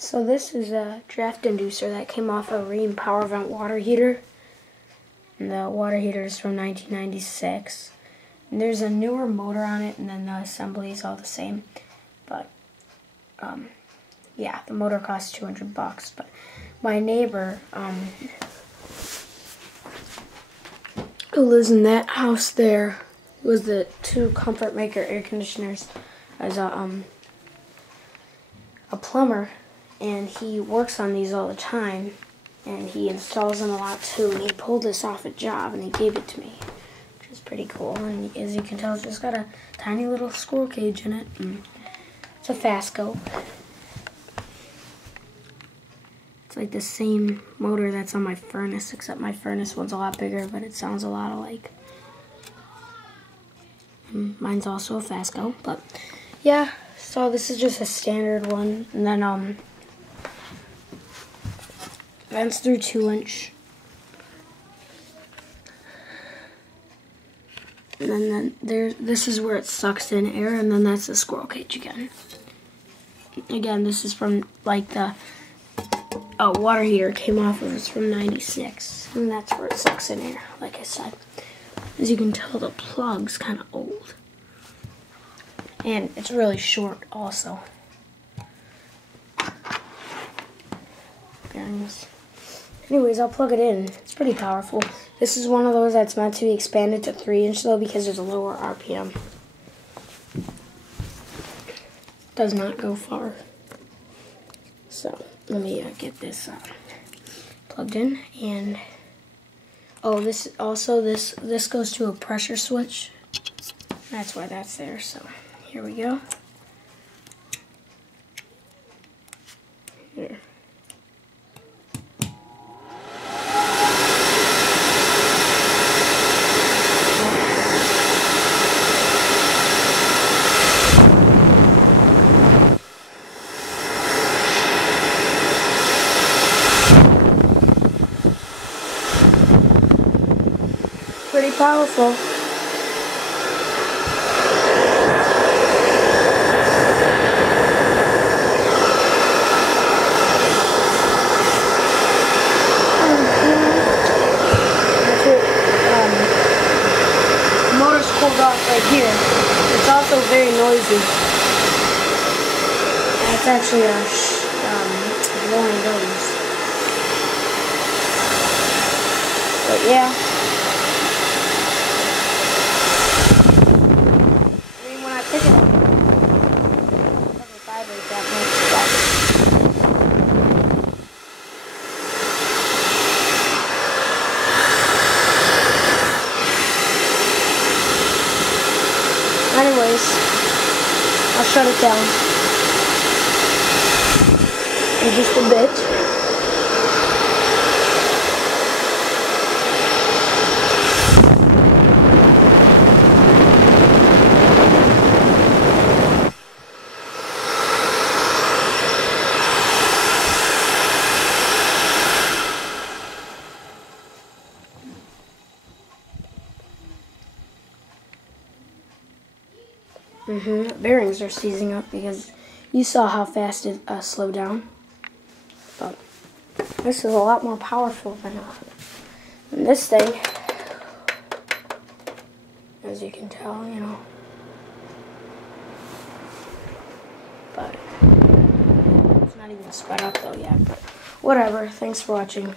So this is a draft inducer that came off a Rheem PowerVent water heater. And the water heater is from 1996. And there's a newer motor on it, and then the assembly is all the same. But, yeah, the motor costs $200. But my neighbor, who lives in that house there, was the two Comfort Maker air conditioners, as a plumber. And he works on these all the time, and he installs them a lot too. And he pulled this off a job, and he gave it to me, which is pretty cool. And as you can tell, it's just got a tiny little squirrel cage in it. And it's a Fasco. It's like the same motor that's on my furnace, except my furnace one's a lot bigger, but it sounds a lot alike. And mine's also a Fasco, but yeah. So this is just a standard one, and then vents through 2-inch. And then this is where it sucks in air, and then that's the squirrel cage again. Again, this is from like the water heater came off of. It's from 96, and that's where it sucks in air, like I said. As you can tell, the plug's kind of old. And it's really short also. Bearings. Anyways, I'll plug it in. It's pretty powerful. This is one of those that's meant to be expanded to 3-inch though, because there's a lower RPM. Does not go far. So let me get this plugged in. And oh, this goes to a pressure switch. That's why that's there. So here we go. Here. Pretty powerful. Motor's cooled off right here. It's also very noisy. And it's actually blowing those. But yeah. When I pick it up, it doesn't vibrate that much. Anyways, I'll shut it down in just a bit. Bearings are seizing up because you saw how fast it slowed down. But this is a lot more powerful than this thing, as you can tell, you know. But it's not even sped up though yet. But whatever. Thanks for watching.